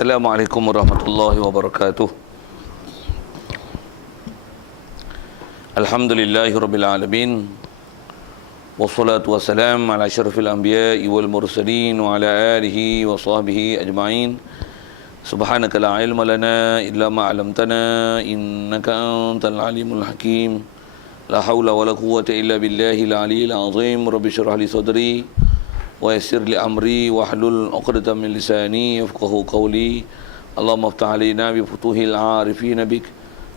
Assalamualaikum warahmatullahi wabarakatuh. Alhamdulillahirabbil alamin. Wassalatu wassalam ala asyrafil anbiya'i wal mursalin wa ala alihi wa sahbihi ajma'in. Subhanaka la ilma lana illa ma 'allamtana innaka antal alimul hakim. La haula wala quwwata illa billahil aliyyil azim. Rabbi shrah li sadri wa yassir li amri wahlul 'uqdatam min lisani yafqahu qawli. Allahumma iftah 'alaina bi futuhil 'arifin bik.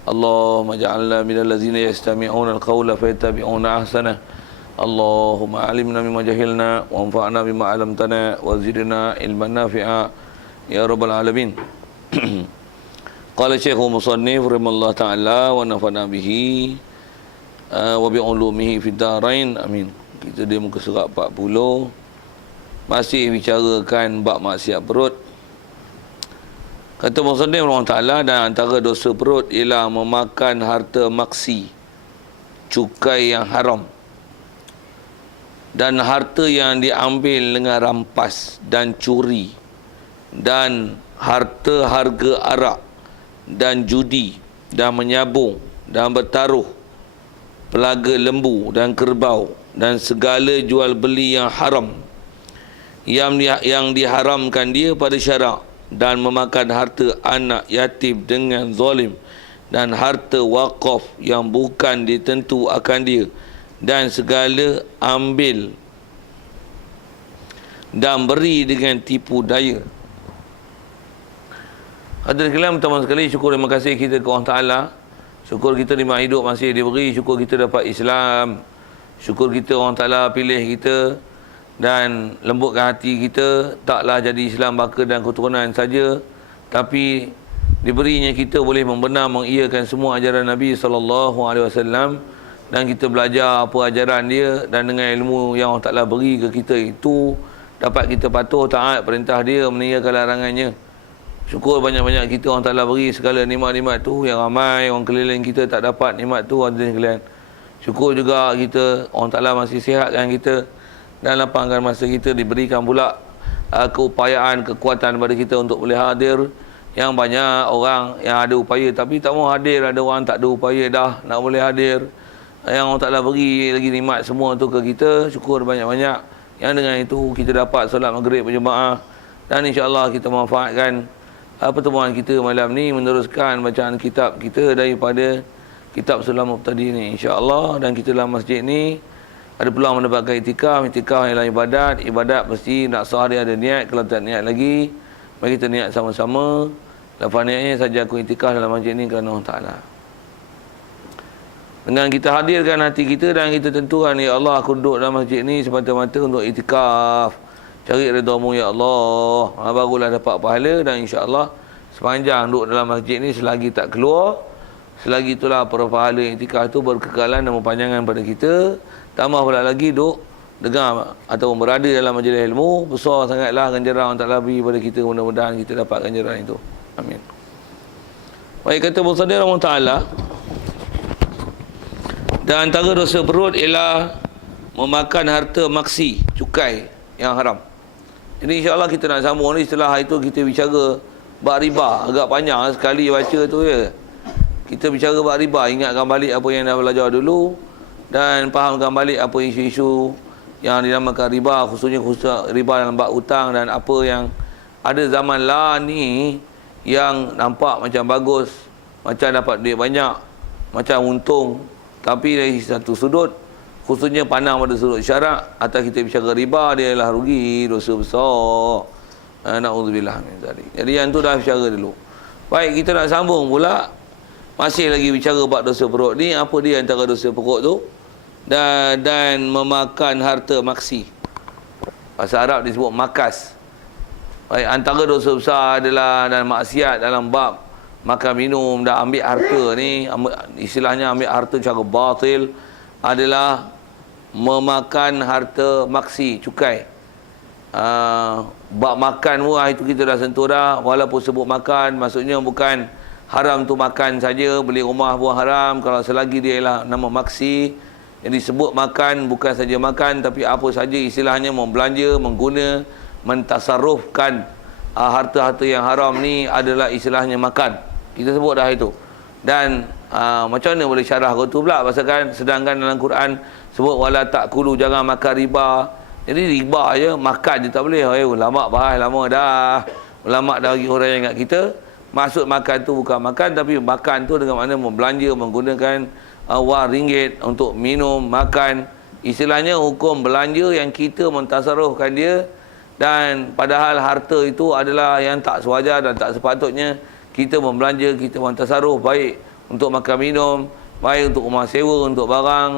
Allahumma ja'alna minal ladzina yastami'una al-qawla fayattabi'una ahsanah. Allahumma 'allimna mimma jahilna wa anfa'na bima 'allamtana wa zidna ilman nafi'a ya rabbal alamin. Qala Syekhul Musannif rahimallahu ta'ala wa nafa'na bihi wa bi 'ulumihi fid darain amin. Kita di muka surat 40 masih bicarakan bab maksiat perut. Kata Musannif Allah Ta'ala, dan antara dosa perut ialah memakan harta maksi, cukai yang haram, dan harta yang diambil dengan rampas dan curi, dan harta harga arak, dan judi, dan menyabung, dan bertaruh, pelaga lembu dan kerbau, dan segala jual beli yang haram yang diharamkan dia pada syarak, dan memakan harta anak yatim dengan zalim, dan harta wakaf yang bukan ditentu akan dia, dan segala ambil dan beri dengan tipu daya. Hadirin sekalian, pertama sekali syukur terima kasih kita ke Allah Ta'ala. Syukur kita nikmat hidup masih diberi, syukur kita dapat Islam, syukur kita Allah Ta'ala pilih kita dan lembutkan hati kita, taklah jadi Islam baka dan keturunan saja, tapi diberinya kita boleh membenar mengiyakan semua ajaran Nabi SAW, dan kita belajar apa ajaran dia, dan dengan ilmu yang Allah Ta'ala beri ke kita itu dapat kita patuh taat perintah dia, meninggalkan larangannya. Syukur banyak-banyak kita Allah Ta'ala beri segala nikmat-nikmat tu yang ramai orang keliling kita tak dapat nikmat tu. Hadirin sekalian, syukur juga kita Allah Ta'ala masih sihatkan kita dan lapangkan masa kita, diberikan pula keupayaan, kekuatan pada kita untuk boleh hadir. Yang banyak orang yang ada upaya tapi tak mau hadir, ada orang tak ada upaya dah nak boleh hadir. Yang Allah Ta'ala beri lagi nikmat semua tu ke kita, syukur banyak-banyak. Yang dengan itu kita dapat solat maghrib berjemaah, dan insya-Allah kita manfaatkan pertemuan kita malam ni meneruskan bacaan kitab kita daripada kitab Sulam Mubtadi ni insya-Allah. Dan kita dalam masjid ni ada peluang mendapatkan itikaf ialah ibadat mesti nak sehari ada niat. Kalau tak niat lagi, mari kita niat sama-sama. Lepas niatnya saja aku itikaf dalam masjid ni kerana Allah Ta'ala. Dengan kita hadirkan hati kita dan kita tentukan, ya Allah, aku duduk dalam masjid ni semata-mata untuk itikaf, cari redha-Mu ya Allah, barulah dapat pahala. Dan insya-Allah sepanjang duduk dalam masjid ni, selagi tak keluar, selagi itulah para pahala itikaf tu berkekalan dan berpanjangan pada kita. Tambah pula lagi duk dengar ataupun berada dalam majlis ilmu, besar sangatlah ganjaran Allah Ta'ala beri pada kita. Mudah-mudahan kita dapat ganjaran itu. Amin. Baik, kata Musannif Allah Ta'ala, dan antara dosa perut ialah memakan harta maksi, cukai yang haram. Jadi insya-Allah kita nak sambung ni. Setelah itu kita bicara bab riba, agak panjang sekali baca tu ya. Kita bicara bab riba, ingatkan balik apa yang dah belajar dulu, dan fahamkan balik apa isu-isu yang dinamakan riba, khususnya riba dalam bab hutang, dan apa yang ada zaman lah ni yang nampak macam bagus, macam dapat duit banyak, macam untung, tapi dari satu sudut, khususnya pandang pada sudut syarak, atau kita bicara riba, dia adalah rugi, dosa besar. Na'udzubillah min zalik. Jadi yang tu dah bicara dulu. Baik, kita nak sambung pula, masih lagi bicara bab dosa perut ni. Apa dia antara dosa perut tu? Dan memakan harta maksi, bahasa Arab disebut makas. Baik, antara dosa besar adalah dan maksiat dalam bab makan minum dan ambil harta ni, istilahnya ambil harta secara batil, adalah memakan harta maksi, cukai. Bab makan pun itu kita dah sentuh dah. Walaupun sebut makan, maksudnya bukan haram tu makan saja, beli rumah pun haram kalau selagi dia ialah nama maksi. Jadi sebut makan bukan saja makan, tapi apa saja istilahnya membelanja, mengguna, mentasarrufkan harta-harta yang haram ni adalah istilahnya makan. Kita sebut dah itu. Dan macam mana boleh syarah kau tu pula? Pasal kan sedangkan dalam Quran sebut wala takulu, jangan makan riba. Jadi riba je, makan je tak boleh. Ulama bahas lama dah. Ulama dah bagi orang yang ingat kita. Maksud makan tu bukan makan, tapi makan tu dengan makna membelanja, menggunakan wang ringgit untuk minum, makan. Istilahnya hukum belanja yang kita mentasarufkan dia, dan padahal harta itu adalah yang tak sewajar dan tak sepatutnya kita membelanja, kita mentasaruf, baik untuk makan minum, baik untuk rumah sewa, untuk barang,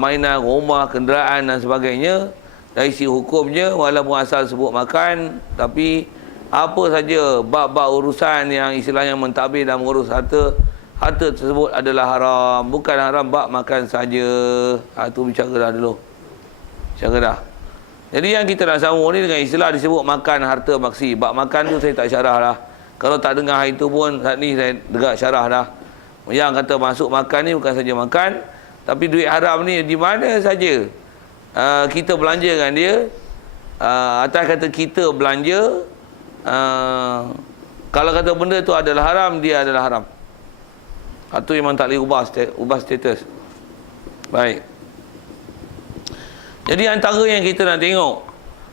mainan, rumah, kenderaan dan sebagainya. Dari sisi hukumnya, walaupun asal sebut makan, tapi apa saja bab-bab urusan yang istilahnya mentadbir dan mengurus harta tersebut adalah haram. Bukan haram bab makan saja. Itu bicara dah dulu. Bicara dah. Jadi yang kita nak sambung ni dengan istilah disebut makan harta maksi. Bab makan tu saya tak syarah dah. Kalau tak dengar hari tu pun saat ni saya dengar syarah dah. Yang kata masuk makan ni bukan saja makan, tapi duit haram ni di mana saja kita belanja dengan dia. Atas kata kita belanja, kalau kata benda tu adalah haram, dia adalah haram. Itu memang tak boleh ubah status. Baik. Jadi antara yang kita nak tengok,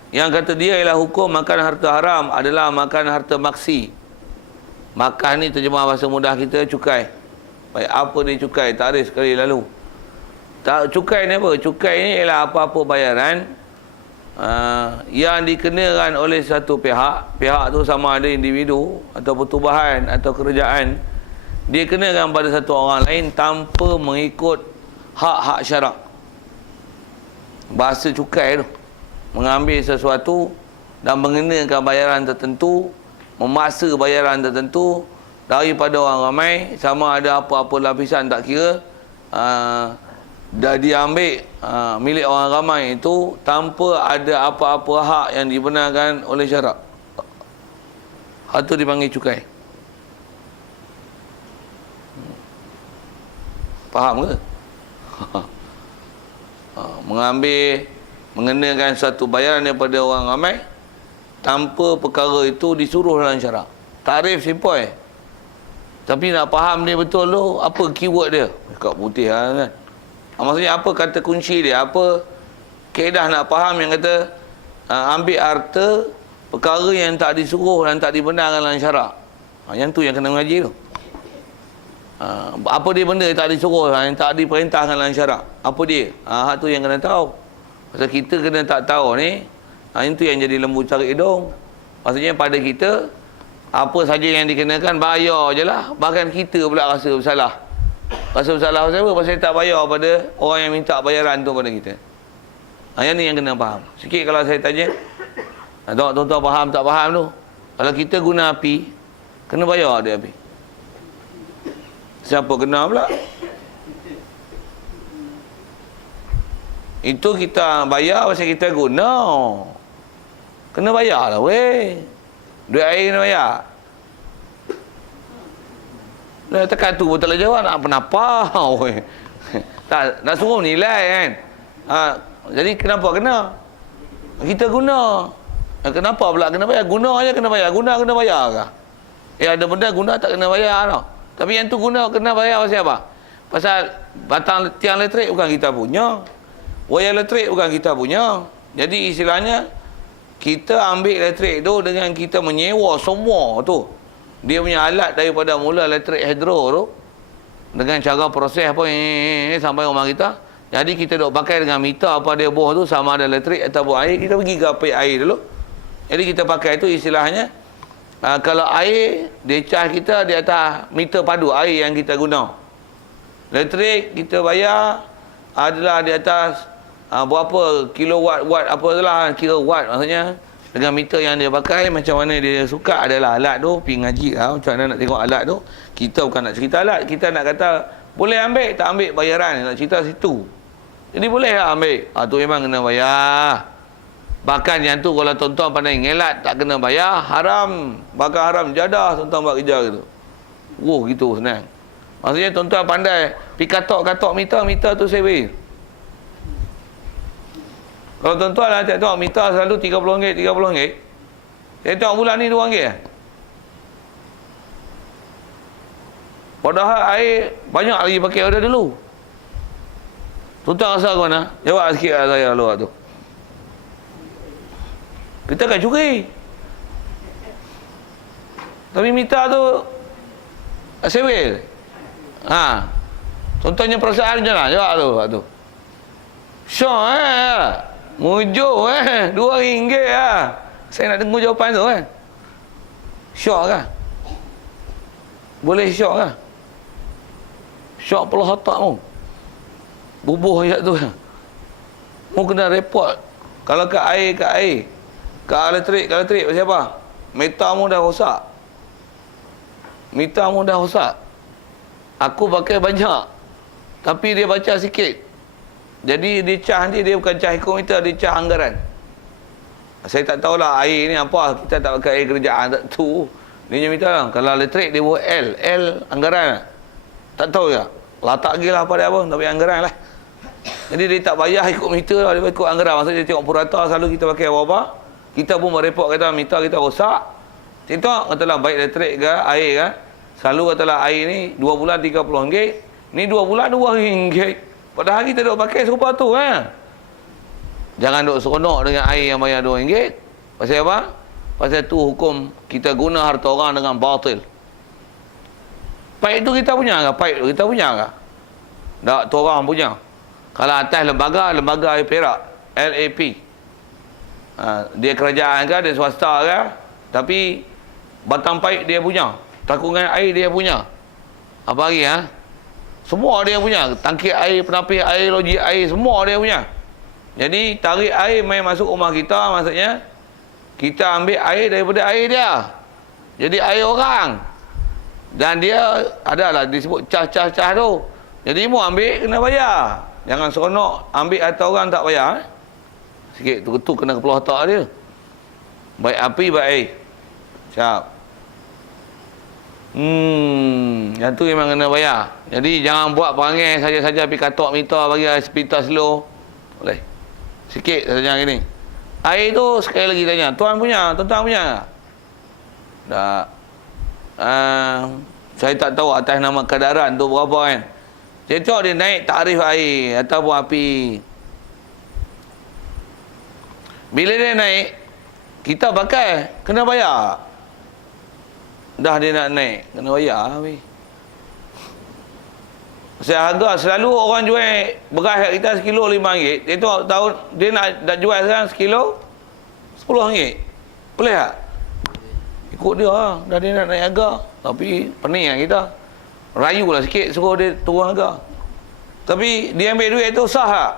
yang kata dia ialah hukum makan harta haram adalah makan harta maksi. Makan ni terjemah bahasa mudah kita cukai. Baik, apa dia cukai? Takrif sekali lalu. Cukai ni apa? Cukai ni ialah apa-apa bayaran yang dikenakan oleh satu pihak. Pihak tu sama ada individu atau pertubuhan atau kerajaan. Dia kenakan pada satu orang lain tanpa mengikut hak-hak syarak. Bahasa cukai tu mengambil sesuatu dan mengenakan bayaran tertentu, memaksa bayaran tertentu daripada orang ramai, sama ada apa-apa lapisan tak kira, dah diambil milik orang ramai itu tanpa ada apa-apa hak yang dibenarkan oleh syarak. Hak tu dipanggil cukai. Faham ke? Mengenakan satu bayaran daripada orang ramai tanpa perkara itu disuruh dalam syarak. Tarif simple tapi nak faham dia betul tu, apa keyword dia? Kat putih kan. Maksudnya apa kata kunci dia? Apa kaedah nak faham yang kata ambil harta perkara yang tak disuruh dan tak dibenarkan dalam syarak. Yang tu yang kena mengaji tu. Apa dia benda yang tak disuruh, yang tak diperintahkan dalam syarak? Apa dia? Hak tu yang kena tahu. Pasal kita kena tak tahu ni, itu yang jadi lembu cari hidung. Maksudnya pada kita, apa saja yang dikenakan bayar je lah. Bahkan kita pula rasa bersalah. Rasa bersalah pasal apa? Pasal tak bayar pada orang yang minta bayaran tu pada kita. Yang ni yang kena faham. Sikit kalau saya tanya, tuan-tuan faham tak faham tu? Kalau kita guna api, kena bayar dia api. Siapa kena pula? Itu kita bayar pasal kita guna. Kena bayar lah weh. Duit air kena bayar. Dah tekan tu pun tak boleh jawab. Nak apa-apa weh. Tak, nak suruh nilai kan. Jadi kenapa kena? Kita guna. Kenapa pula kena bayar? Guna je kena bayar. Guna kena bayar kah? Ada benda guna tak kena bayar tau. Tapi yang tu guna kena bayar pasal apa? Pasal batang tiang elektrik bukan kita punya. Wayar elektrik bukan kita punya. Jadi istilahnya kita ambil elektrik tu dengan kita menyewa semua tu. Dia punya alat daripada mula elektrik hidro tu dengan cara proses apa sampai rumah kita. Jadi kita duk pakai dengan meter apa dia buah tu, sama ada elektrik atau air, kita pergi ke apik air dulu. Jadi kita pakai tu istilahnya kalau air dia charge kita di atas meter padu air yang kita guna. Elektrik kita bayar adalah di atas berapa kilowatt watt apa itulah, kira watt maksudnya dengan meter yang dia pakai. Macam mana dia suka adalah alat tu, pergi ngaji lah macam mana nak tengok alat tu. Kita bukan nak cerita alat, kita nak kata boleh ambil tak ambil bayaran, nak cerita situ. Jadi boleh lah ambil, tu memang kena bayar. Bahkan yang tu kalau tuan-tuan pandai ngelat tak kena bayar, haram. Bahkan haram jadah tuan-tuan buat kerja gitu. Gitu senang. Maksudnya tuan-tuan pandai pergi katok meter tu saya beri. Kalau tuan-tuan lah tengok meter selalu RM30, RM30. Saya tengok bulan ni RM2 eh? Padahal air banyak lagi pakai daripada dulu. Tuan-tuan rasa ke mana? Jawab sikit lah saya luar tu. Kita akan curi. Tapi meter tu sewil. Ha. Contohnya perasaan macam mana? Jawab tu. Syok Mujur RM2 lah. Saya nak tunggu jawapan tu Syok kan? Boleh syok kan? Syok pula otak mu. Bubuh ayat tu mu kena report. Kalau ke air, ke elektrik pasal apa? Meter mu dah rosak. Aku pakai banyak, tapi dia baca sikit. Jadi dia cah nanti dia bukan cah meter, dia cah anggaran. Saya tak tahulah air ni apa. Kita tak pakai air kerajaan, tak tahu. Dia meter lah. Kalau elektrik dia buat L anggaran. Tak tahu ya. Letak lagi lah pada apa, tapi anggaran lah. Jadi dia tak bayar ikut meter lah, dia ikut anggaran. Maksudnya dia tengok purata selalu kita pakai apa. Kita pun mereport kata meter kita rosak. Tengok katalah baik elektrik ke air ke. Selalu katalah air ni 2 bulan RM30. Ni 2 bulan RM2. Padahal kita duk pakai serupa tu Jangan duk seronok dengan air yang bayar RM2. Pasal apa? Pasal tu hukum kita guna harta orang dengan batil. Paip tu kita punya ke? Tak, tu orang punya. Kalau atas lembaga air Perak, LAP. Dia kerajaan ke, dia swasta ke, tapi batang paip dia punya. Takungan air dia punya. Apa lagi Semua dia punya. Tangkit air, penapis air, logik air, semua dia punya. Jadi tarik air main masuk rumah kita, maksudnya kita ambil air daripada air dia. Jadi air orang. Dan dia adalah disebut cah tu. Jadi mu ambil kena bayar. Jangan seronok ambil harta orang tak bayar. Sikit tu kena kepala otak dia. Baik api baik air. Siap. Yang tu memang kena bayar. Jadi jangan buat perangai saja-saja pergi katok meter bagi spita slow. Boleh. Sikit saja gini. Air tu sekali lagi tanya, tuan punya tak. Saya tak tahu atas nama kadaran tu berapa kan. Saya tengok dia naik tarif air ataupun api. Bila dia naik, kita pakai kena bayar. Dah dia nak naik, kena bayar habis. Seharga selalu orang jual beras kat kita sekilo RM5. Dia tengok tahun dia nak jual sekarang sekilo RM10. Boleh tak? Ikut dia lah. Dah dia nak naik harga. Tapi pening lah kita. Rayu lah sikit suruh dia turun harga. Tapi dia ambil duit tu sah tak?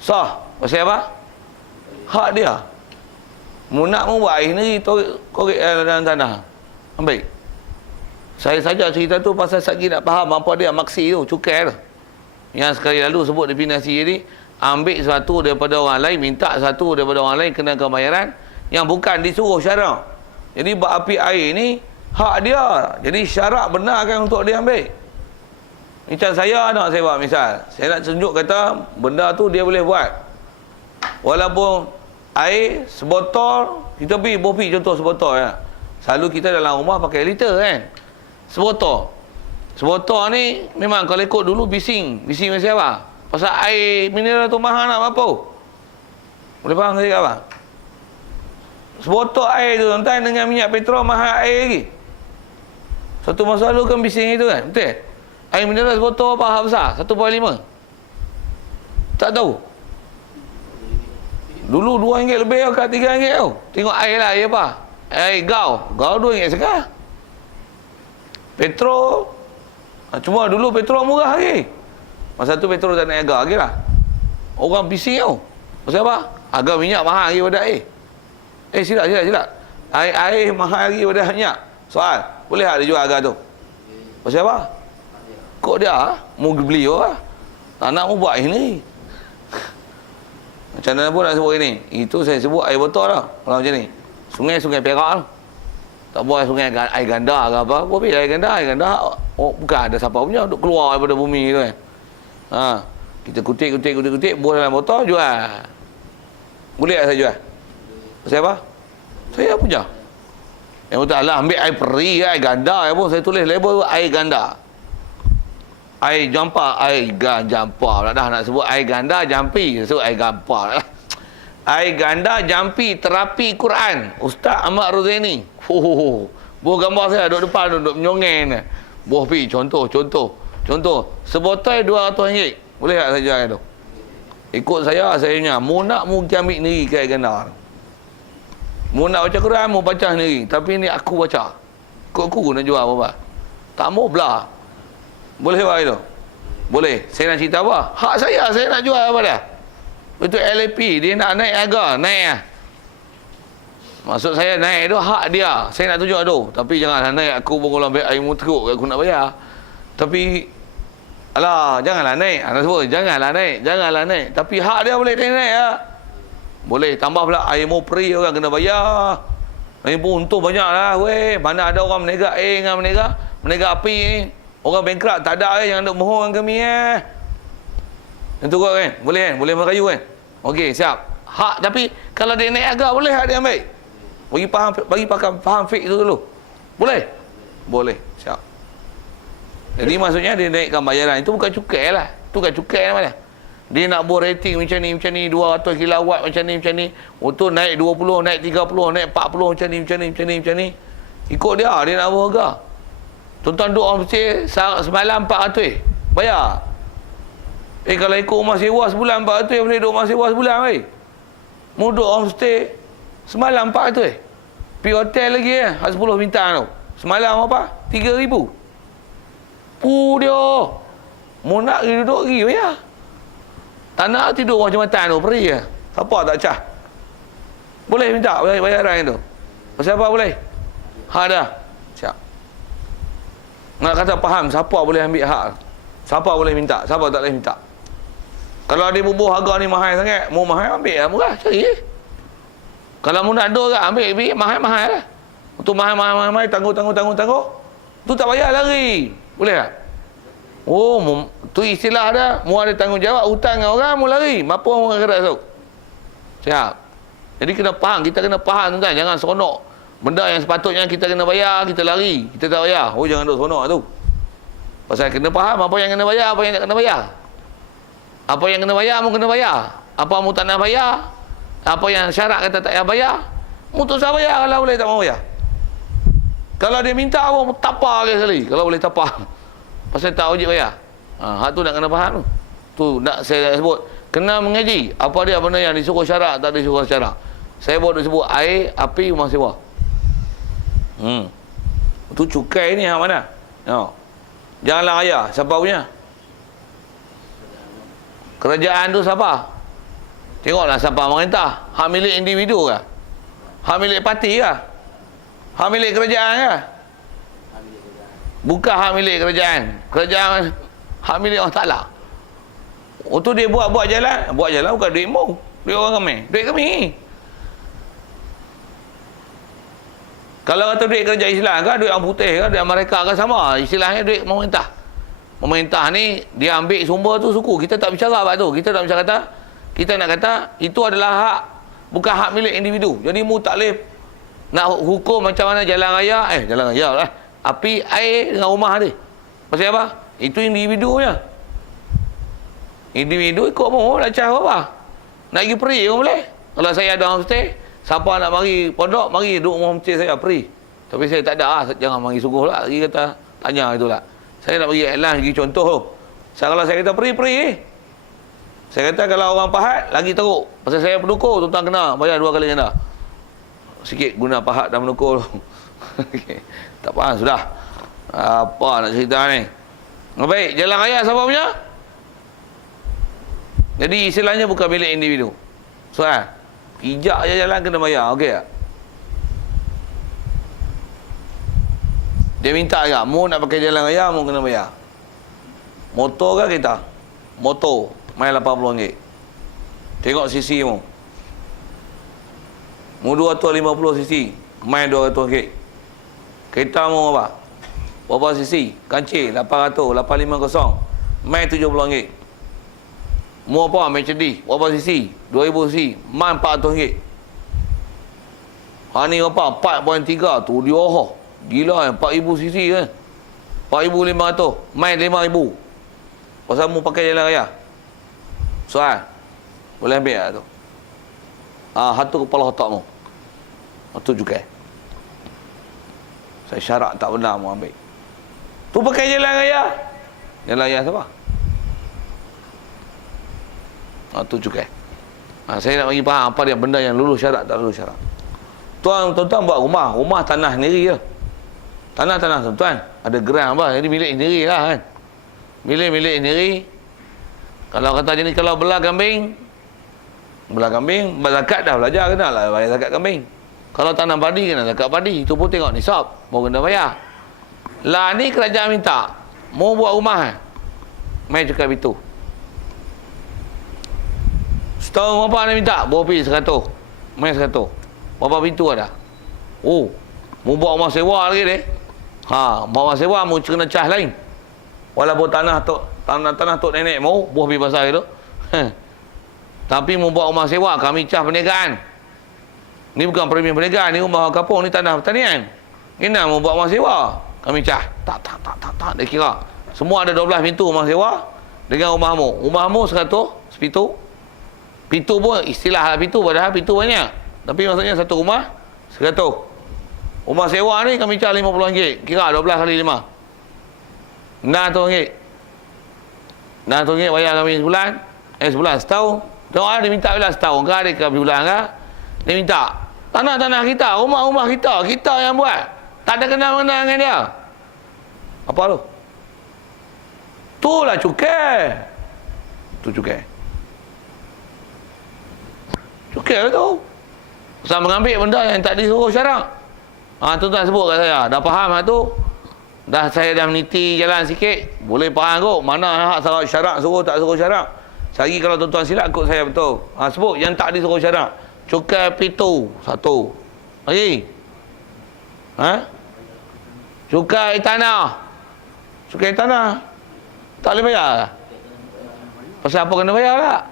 Sah. Pasal apa? Hak dia. Mu nak mu buat air ni korek dalam tanah. Ambil. Saya saja cerita tu pasal Sagi nak faham apa dia maksi tu, cukai tu. Yang sekali lalu sebut definisi ni, ambil sesuatu daripada orang lain, minta sesuatu daripada orang lain kena bayaran yang bukan disuruh syarak. Jadi berapi air ni hak dia. Jadi syarak benar kan untuk dia ambil. Macam saya nak saya buat misal. Saya nak tunjuk kata benda tu dia boleh buat. Walaupun air sebotol, kita pergi bopi contoh sebotol ya. Selalu kita dalam rumah pakai liter kan. Sebotol ni memang kalau ikut dulu bising macam apa? Pasal air mineral tu mahal nak apa? Boleh faham saya apa? Sebotol air tu tuan-tuan dengan minyak petrol mahal air lagi. Satu masa lalu kan bising itu kan, betul? Air mineral sebotol apa hal besar? 1.5. Tak tahu. Dulu RM2 lebih kat RM3 tau. Tengok air lah, air apa? Air gau RM2 sekarang. Petrol cuma dulu petrol murah lagi. Masa tu petrol tak naik harga lagi lah. Orang bising tau. Pasal apa? Harga minyak mahal lagi pada air. Silap. Air mahal lagi pada minyak. Soal, boleh tak dia jual harga tu? Pasal apa? Kok dia mau beli lah. Tak nak mu buat ini. Macam mana pun nak sebut ini. Itu saya sebut air botol lah. Kalau macam ni. Sungai Perak lah. Tak boleh sungai air ganda ke apa. Boleh air ganda. Bukan ada siapa punya. Duk keluar daripada bumi tu kan. Kita kutik. Buat dalam botol, jual. Boleh tak saya jual? Pasal apa? Saya punya. Yang kata Allah ambil air peri, air ganda pun saya tulis label air ganda. Air jampa, air jampa. Dah nak sebut air ganda jampi, sebut air gampa. Air ganda jampi terapi Quran. Ustaz Ahmad Rozaini. Buah gambar saya duduk depan duduk menyongeng. Buah pi contoh. Sebotol RM200. Boleh tak saya jual tu? Ikut saya punya. Mu nak mu ambil sendiri ke air ganda. Mu nak baca Quran, mu baca sendiri. Tapi ni aku baca. Aku nak jual apa? Tak mau belah. Boleh tak itu? Boleh. Saya nak cerita apa? Hak saya nak jual apa dah? Itu LAP, dia nak naik harga, naik lah. Maksud saya naik tu hak dia. Saya nak tunjuk tu. Tapi janganlah naik aku pun kalau ambil air muteruk aku nak bayar. Tapi alah, janganlah naik. Anak sebut, janganlah naik. Tapi hak dia boleh naik lah. Boleh tambah pula air mopri orang kena bayar. Ini pun untung banyak lah weh. Mana ada orang menegak dengan menegak api ni. Orang bankrupt tak ada yang nak mohon kami Itu kot kan? Boleh kan? Boleh merayu kan? Okey, siap. Hak tapi kalau dia naik harga boleh hak dia ambil. Bagi faham fik tu dulu. Boleh? Boleh. Siap. Jadi maksudnya dia naikkan bayaran. Itu bukan cukai lah. Itu bukan cukai namanya. Dia nak buat rating macam ni 200 kilowatt macam ni. Untuk naik 20, naik 30, naik 40 macam ni. Ikut dia nak buat harga. Tuan-tuan duduk orang Mesir semalam 400. Bayar. Kalau ikut rumah sewa sebulan 400 boleh duduk rumah sewa sebulan weh. Mu duduk homestay semalam 400. Pergi hotel lagi hak 10 bintang tu. Semalam apa? 3,000. Dia. Mu nak pergi duduk lagi bayar. Tak nak tidur bawah jambatan tu pergi je. Siapa tak cah? Boleh minta bayaran tu. Pasal apa boleh? Hak dah. Siap. Nak kata faham siapa boleh ambil hak? Siapa boleh minta? Siapa tak boleh minta? Kalau dia bubuh harga ni mahal sangat, mau mahal ambil lah, murah cari. Kalau mu nak dua ambil mahal lah. Untuk mahal tangguh. Tu tak payah lari. Boleh tak? Oh, tu istilah dah. Mu ada tanggungjawab hutang dengan orang, mu lari. Mampu mu keras tu. Siap. Jadi kena faham, kita kena faham tuan, jangan seronok. Benda yang sepatutnya kita kena bayar, kita lari. Kita tak bayar. Oh, jangan duk seronok tu. Pasal kena faham apa yang kena bayar, apa yang tak kena bayar. Apa yang kena bayar, mu kena bayar. Apa mu tak nak bayar, apa yang syarat kata tak payah bayar, mu tak usah bayar kalau boleh tak mau bayar. Kalau dia minta apa, mu tapar ke sekali. Kalau boleh tapar. Pasal tak wajib bayar. Hak tu nak kena faham tu. Tu nak saya sebut. Kena mengaji. Apa dia benda yang disuruh syarat, tak disuruh syarat. Saya buat sebut air, api, rumah sewa. Tu cukai ni hak mana? Janganlah raya. Siapa punya? Kerajaan tu siapa? Tengoklah siapa pemerintah. Hak milik individu ke? Hak milik parti ke? Hak milik kerajaan ke? Bukan hak milik kerajaan. Kerajaan hak milik Allah Ta'ala. Tu dia buat jalan. Buat jalan bukan duit mu. Duit orang ramai. Duit kami. Kalau kata duit kerajaan Islam ke, duit orang putih ke, duit Amerika ke, sama. Istilahnya duit pemerintah. Pemerintah ni dia ambil sumber tu suku. Kita tak bicara apa tu. Kita tak bicara kata, kita nak kata itu adalah hak, bukan hak milik individu. Jadi mu tak boleh nak hukum macam mana jalan raya, jalan raya lah. Api, air dengan rumah dia. Pasal apa? Itu individunya. Individu ikut mu nak cah apa? Nak pergi peri pun boleh. Kalau saya ada homestay, siapa nak mari pondok, mari duduk rumah homestay saya peri. Tapi saya tak ada jangan mari sungguh lah. Lagi kata tanya itulah. Saya nak bagi iklan lagi contoh tu. Kalau saya kata peri. Saya kata kalau orang pahat lagi teruk. Pasal saya penukul, tuan-tuan kena bayar 2 kali ganda. Sikit guna pahat dan menukul. Okay. Tak faham sudah. Apa nak cerita ni? Baik, jalan raya siapa punya? Jadi istilahnya bukan milik individu. Soal. Pijak je jalan kena bayar. Okey tak? Dia minta juga, mu nak pakai jalan raya, mu kena bayar. Motor ke kereta? Motor, main RM80. Tengok sisi mu. Mu 250 cc, main RM200. Kereta mu apa? Berapa cc? Kancil, 800, 850. Main RM70. Mu apa? Mercedes, berapa cc? 2000 cc, main RM400. Ha ni berapa? 4.3 tu dia gila 4,000 cc kan. 4,500 main 5,000. Pasal mu pakai jalan raya. Soal. Boleh ambil tak tu? Satu kepala otak mu. Itu juga. Saya syarat tak benar mu ambil. Tu pakai jalan raya. Jalan raya siapa? Itu juga. Saya nak bagi faham apa dia benda yang lulus syarat tak lulus syarat. Tuan-tuan buat rumah tanah sendiri je. Tanah tuan-tuan. Ada geram apa, jadi milik sendiri lah kan. Milik sendiri. Kalau kata jenis kalau belah kambing, zakat dah belajar kena lah bayar zakat kambing. Kalau tanam padi kena zakat padi. Itu pun tengok nisab, baru kena bayar. Lah ni kerajaan minta, mau buat rumah main cukai pintu. Setahun berapa dia minta? Bawa pergi 100. Main 100. Berapa pintu ada? Mau buat rumah sewa lagi deh. Buat rumah sewa mau kena cas lain. Walaupun tanah tok nenek mau buah pergi pasal itu. Tapi mau buat rumah sewa kami cas perniagaan. Ni bukan premium perniagaan, ni rumah kampung, ni tanah pertanian. Kena mau buat rumah sewa, kami cas. Tak dia kira. Semua ada 12 pintu rumah sewa dengan rumahmu. Rumahmu 100 sepintu. Pintu pun istilah pintu, padahal pintu banyak. Tapi maksudnya satu rumah 100. Rumah sewa ni kami cas RM50. Kira 12 kali 5. RM600. RM600 bayar kami sebulan. Setahun. Tengok dia minta bila setahun ke ada ke bulan ke. Dia minta. Tanah-tanah kita, rumah-rumah kita yang buat. Tak ada kenal-kenal dengan dia. Apa tu? Itulah cukai. Tu cukai. Cukai lah tu. Pasal mengambil benda yang tak disuruh syarak. Tuan-tuan sebut kat saya. Dah faham lah tu. Saya dah meniti jalan sikit. Boleh faham kot. Mana hak syarak suruh tak suruh syarak. Sehari kalau tuan-tuan silap ikut saya betul. Sebut yang tak disuruh syarak. Cukai pintu 1. Lagi. Cukai tanah. Cukai tanah. Tak boleh bayar. Pasal apa kena bayar tak?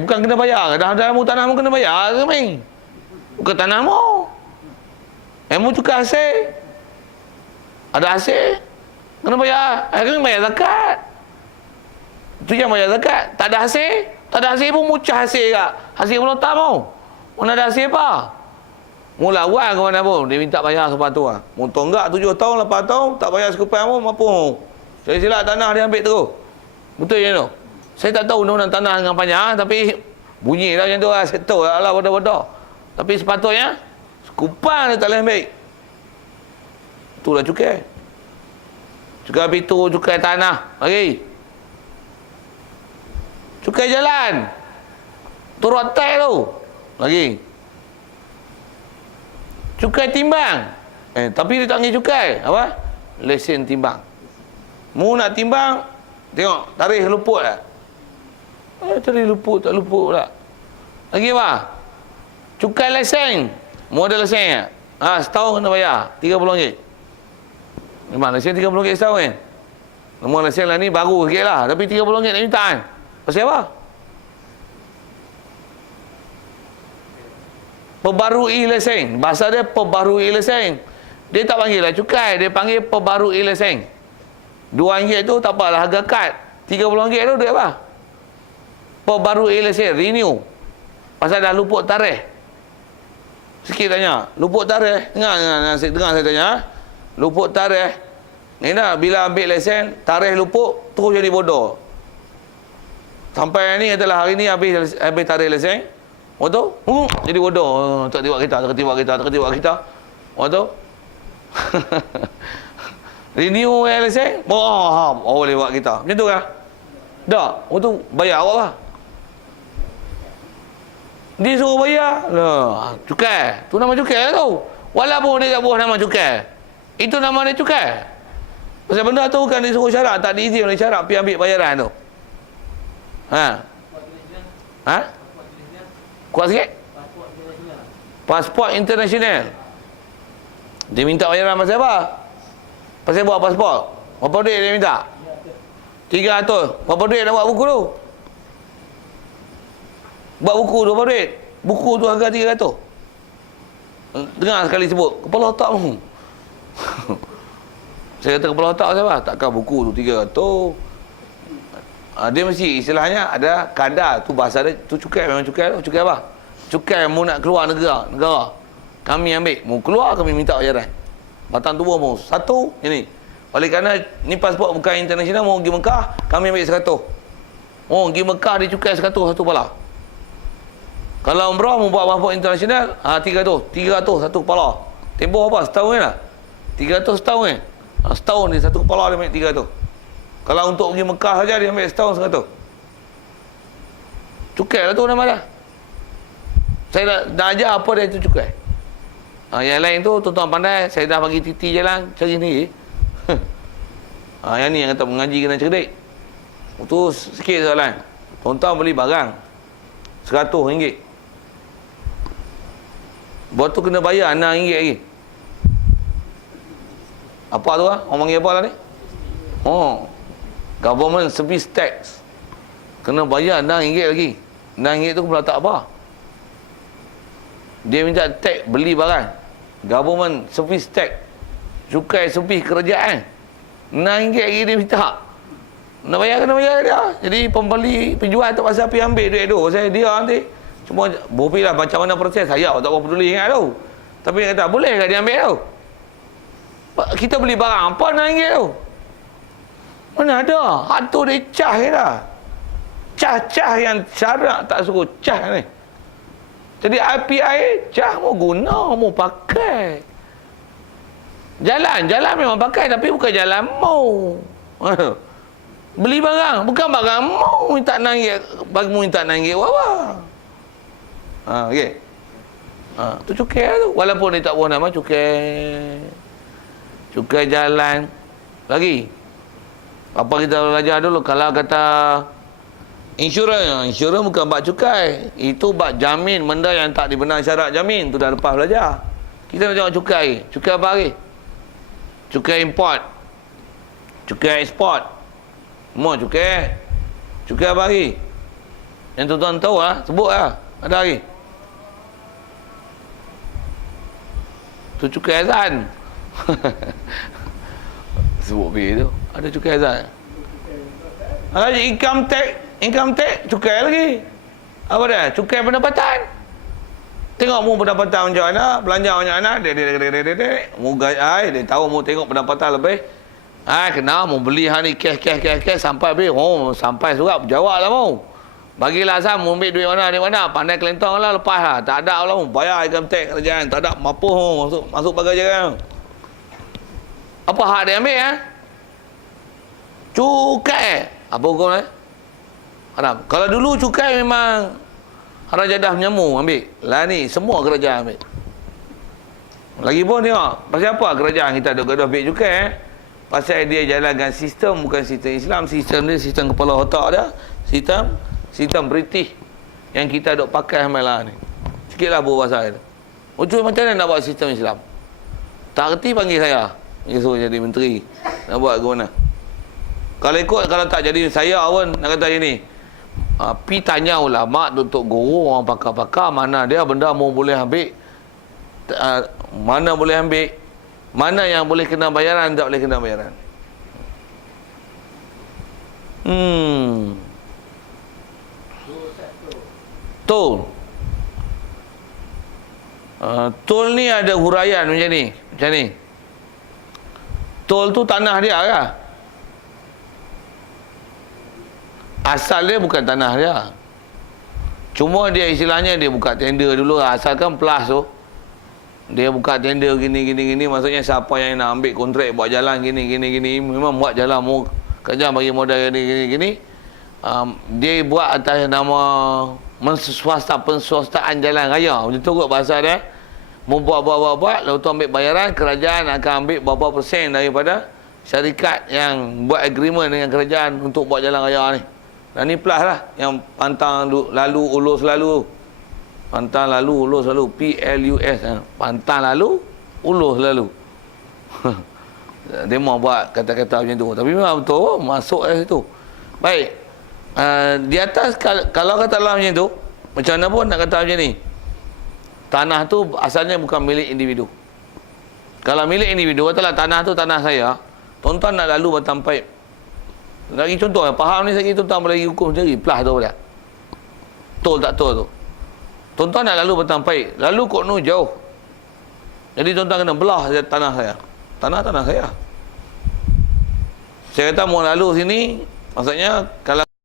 Bukan kena bayar. Dah tanahmu kena bayar ke main? Bukan tanahmu. Mu cukai hasil. Ada hasil. Kena bayar. Kena bayar zakat. Itu yang bayar zakat. Tak ada hasil. Tak ada hasil pun mucah hasil kak. Hasil pun tak mau. Mana ada hasil apa? Mula awal ke mana pun. Dia minta bayar sepatu lah. Mu tonggak 7 tahun, 8 tahun. Tak bayar sekupai pun, apa. Saya silap tanah dia ambil terus. Betul je tu. Saya tak tahu undang-undang tanah dengan panjang. Tapi bunyi lah macam tu lah. Saya tahu lah bodoh-bodoh. Tapi sepatutnya sekupai dia tak boleh ambil. Itulah cukai. Cukai pintu, cukai tanah. Lagi. Cukai jalan. Turut tai tu. Lagi. Cukai timbang. Tapi dia tak pergi cukai. Apa? Lesen timbang. Mu nak timbang, tengok tarikh luput tak? Tarikh luput tak luput tak? Lagi apa? Cukai lesen. Mu ada lesen tak? Setahun kena bayar RM30. Memang lesen RM30 setahun kan? Nombor lesen lah ni baru sikit lah. Tapi RM30 nak minta kan? Pasal apa? Perbarui lesen. Bahasa dia perbarui lesen. Dia tak panggil lah cukai. Dia panggil perbarui lesen. RM2 tu tak apalah harga kad. RM30 tu duit apa? Perbarui lesen. Renew. Pasal dah luput tarikh. Sikit tanya. Luput tarikh. Dengar saya tanya. Luput tarikh. Ni dah bila ambil lesen, tarikh luput, terus jadi bodoh. Sampai ni katalah hari ni habis tarikh lesen. Betul? Jadi bodoh. Tak tiba kita. Betul? Renew lesen. Boleh buat kita. Macam tu kah? Tak. Betul. Bayar awak lah. Dia suruh bayar. Cukai. Tu nama cukai lah tu. Walaupun dia tak buat nama cukai. Itu nama dia cukai. Pasal benda tu kan disuruh syarat. Tak diizin oleh syarat pergi ambil bayaran tu. Kuat sikit? Pasport international. Dia minta bayaran pasal apa? Pasal buat pasport. Berapa duit dia minta? 300. Berapa duit nak buat buku tu? Buat buku tu berapa duit? Buku tu harga 300. Dengar sekali sebut, kepala otak mu. Saya kata kepala otak siapa? Takkan buku tu 300. Dia mesti istilahnya ada kadar tu, bahasa dia tu cukai, memang cukai tu. Cukai apa? Cukai mu nak keluar negara. Kami ambil, mu keluar kami minta bayaran. Batang tubuh mu satu ini. Oleh kerana ni pasport bukan international, mu pergi Mekah, kami ambil 100. Oh, pergi Mekah dia cukai 100 satu kepala. Kalau umrah mu buat pasport international, 300 satu kepala. Tempoh apa? Setahun kan lah. 300 setahun kan? Setahun ni satu kepala dia ambil 300. Kalau untuk pergi Mekah saja dia ambil setahun 100. Cukai lah tu nama dah. Saya dah ajar apa dia itu cukai. Yang lain tu tuan-tuan pandai, saya dah bagi titi jalan cari sendiri. Yang ni yang kata mengaji kena cerdik. Itu sikit soalan. Tuan-tuan beli barang RM100. Buat tu kena bayar RM6 lagi. Apa tu lah? Orang panggil apa lah ni? Government service tax. Kena bayar RM6 lagi. RM6 tu pula tak apa. Dia minta tax beli barang. Government service tax. Cukai servis kerajaan. RM6 lagi dia minta. Nak bayar kena bayar dia. Jadi pembeli, penjual tak pasal pergi ambil duit tu. Saya dia nanti. Cuma bopi lah macam mana proses. Saya tak apa peduli ingat tu. Tapi dia kata boleh ke dia ambil tu? Kita beli barang apa RM6 tu? Mana ada? Hak tu dia cah je dah. Cah-cah yang syarak tak suruh cah ni. Jadi IPI cah mau guna, mau pakai. Jalan memang pakai tapi bukan jalan mau. Beli barang, bukan barang mau minta RM6, bagi mu minta RM6 apa? Okey. Tu cukai lah tu. Walaupun dia tak buat nama cukai. Cukai jalan. Lagi. Apa kita belajar dulu, kalau kata insurans bukan bak cukai. Itu bak jamin benda yang tak dibenar syarat jamin. Tu dah lepas belajar. Kita nak tengok cukai. Cukai apa lagi? Cukai import. Cukai ekspor. Semua cukai. Cukai apa lagi? Yang tuan-tuan tahu lah, sebut lah. Ada lagi? Tu cukai azan. Sebut pergi tu. Ada cukai azan. Ada income tax cukai lagi. Apa dia? Cukai pendapatan. Tengok mu pendapatan macam mana, belanja macam mana, dia mu dia tahu mu tengok pendapatan lebih. Kena mu beli hari ni cash sampai habis. Sampai surat jawab lah mu. Bagilah Sam, mu ambil duit mana, pandai kelentong lah, lepas lah. Tak ada lah mu, bayar income tax kerajaan, tak ada mampu masuk bagai jangan. Apa hak dia ambil Cukai. Apa hukum dia? Haram. Kalau dulu cukai memang haram jadah menyamu ambil. Lah ni semua kerajaan ambil. Lagipun tengok, pasal apa kerajaan kita duk gaduh ambil cukai? Pasal dia jalankan sistem, bukan sistem Islam, sistem dia sistem kepala otak dia, sistem British yang kita duk pakai malah ni. Sikitlah bahasa dia. Ucul macam mana nak buat sistem Islam? Tak reti panggil saya. Dia suruh jadi menteri. Nak buat ke mana? Kalau ikut, kalau tak jadi saya pun nak kata gini. Pi tanya ulama, untuk guru, orang pakar-pakar, mana dia benda mau boleh ambil, mana boleh ambil, mana yang boleh kena bayaran, tak boleh kena bayaran. Tol. Tol ni ada huraian macam ni. Tol tu tanah dia kan? Asal dia bukan tanah dia. Cuma dia istilahnya dia buka tender dulu. Asalkan plus tu. Dia buka tender gini. Maksudnya siapa yang nak ambil kontrak buat jalan gini. Memang buat jalan mau kerja bagi modal gini. Dia buat atas nama penswastaan jalan raya. Macam tu kot bahasa dia. Membuat. Lalu tu ambil bayaran. Kerajaan akan ambil berapa persen daripada syarikat yang buat agreement dengan kerajaan untuk buat jalan raya ni. Dan ni plus lah yang pantang lalu ulus lalu. Pantang lalu ulus lalu, PLUS. Pantang lalu ulus lalu. Dia mau buat kata-kata macam tu. Tapi memang betul masuk dari situ. Baik. Di atas kalau kata Allah macam tu, macam mana pun nak kata macam ni. tanah tu asalnya bukan milik individu. Kalau milik individu, katalah tanah tu tanah saya, tuan-tuan nak lalu Batang Paip. Lagi contoh, faham ni saya tuan-tuan boleh hukum sendiri, pelah tu boleh. Tol tak tol tu. Tuan-tuan nak lalu Batang Paip, lalu Kok Nur jauh. Jadi tuan-tuan kena belah tanah saya. Tanah saya. Saya kata mau lalu sini, maksudnya kalau